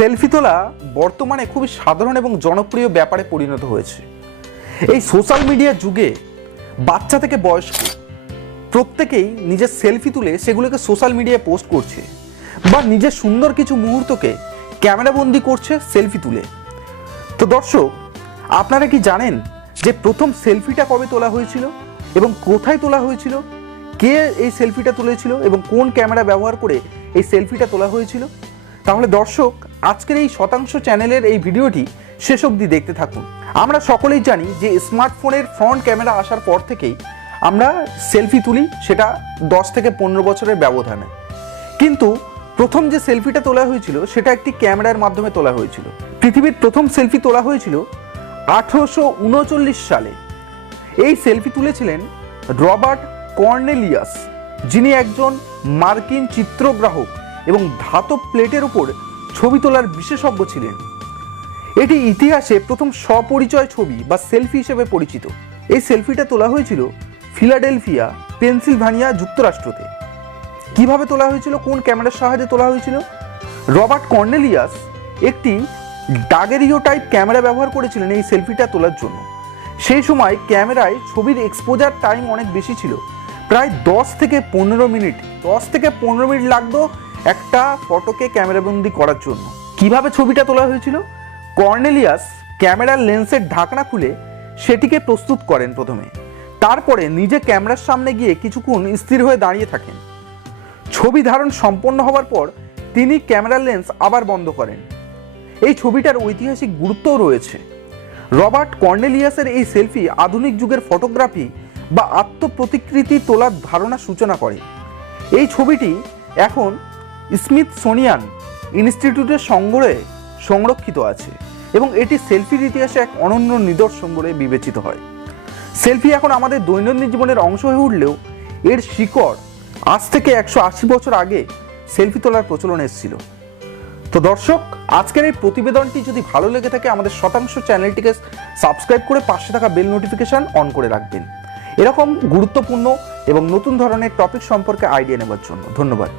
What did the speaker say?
Selfie তোলা বর্তমানে খুবই সাধারণ এবং জনপ্রিয় ব্যাপারে পরিণত হয়েছে। এই সোশ্যাল মিডিয়ার যুগে বাচ্চা থেকে বয়স্ক প্রত্যেকেই নিজের সেলফি তুলে সেগুলোকে সোশ্যাল মিডিয়ায় পোস্ট করছে বা নিজের সুন্দর কিছু মুহূর্তকে ক্যামেরাবন্দি করছে সেলফি তুলে। তো দর্শক, আপনারা কি জানেন যে প্রথম সেলফিটা কবে তোলা হয়েছিল এবং কোথায় তোলা হয়েছিল, কে এই সেলফিটা তুলেছিল এবং কোন ক্যামেরা ব্যবহার করে এই সেলফিটা তোলা হয়েছিল? তাহলে দর্শক, আজকের এই শতাংশ চ্যানেলের এই ভিডিওটি শেষ অবধি দেখতে থাকুন। আমরা সকলেই জানি যে স্মার্টফোনের ফ্রন্ট ক্যামেরা আসার পর থেকেই আমরা সেলফি তুলি, সেটা 10 থেকে 15 বছরের ব্যবধানে। কিন্তু প্রথম যে সেলফিটা তোলা হয়েছিল সেটা একটি ক্যামেরার মাধ্যমে তোলা হয়েছিল। পৃথিবীর প্রথম সেলফি তোলা হয়েছিল 1839 সালে। এই সেলফি তুলেছিলেন রবার্ট কর্নেলিয়াস, যিনি একজন মার্কিন চিত্রগ্রাহক এবং ধাতব প্লেটের উপর ছবি তোলার বিশেষজ্ঞ ছিলেন। এটি ইতিহাসে প্রথম স্বপরিচয় ছবি বা সেলফি হিসেবে পরিচিত। এই সেলফিটা তোলা হয়েছিল ফিলাডেলফিয়া, পেনসিলভানিয়া, যুক্তরাষ্ট্রতে। কিভাবে তোলা হয়েছিল, কোন ক্যামেরার সাহায্যে তোলা হয়েছিল? রবার্ট কর্নেলিয়াস একটি ডাগেরিওটাইপ ক্যামেরা ব্যবহার করেছিলেন এই সেলফিটা তোলার জন্য। সেই সময় ক্যামেরায় ছবির এক্সপোজার টাইম অনেক বেশি ছিল, প্রায় 10 থেকে 15 মিনিট লাগতো একটা ফটোকে ক্যামেরাবন্দি করার জন্য। কিভাবে ছবিটা তোলা হয়েছিল? কর্নেলিয়াস ক্যামেরার লেন্সের ঢাকনা খুলে সেটিকে প্রস্তুত করেন প্রথমে, তারপরে নিজে ক্যামেরার সামনে গিয়ে কিছুক্ষণ স্থির হয়ে দাঁড়িয়ে থাকেন। ছবি ধারণ সম্পন্ন হওয়ার পর তিনি ক্যামেরার লেন্স আবার বন্ধ করেন। এই ছবিটার ঐতিহাসিক গুরুত্বও রয়েছে। রবার্ট কর্নেলিয়াসের এই সেলফি আধুনিক যুগের ফটোগ্রাফি বা আত্মপ্রতিকৃতি তোলার ধারণা সূচনা করে। এই ছবিটি এখন স্মিথসোনিয়ান ইনস্টিটিউটের সংগ্রহে সংরক্ষিত আছে এবং এটি সেলফির ইতিহাসে এক অনন্য নিদর্শন বলে বিবেচিত হয়। সেলফি এখন আমাদের দৈনন্দিন জীবনের অংশ হয়ে উঠলেও এর শিকড় আজ থেকে 180 বছর আগে সেলফি তোলার প্রচলন এসেছিল। তো দর্শক, আজকের এই প্রতিবেদনটি যদি ভালো লেগে থাকে আমাদের শতাংশ চ্যানেলটিকে সাবস্ক্রাইব করে পাশে থাকা বেল নোটিফিকেশন অন করে রাখবেন এরকম গুরুত্বপূর্ণ এবং নতুন ধরনের টপিক সম্পর্কে আইডিয়া নেওয়ার জন্য। ধন্যবাদ।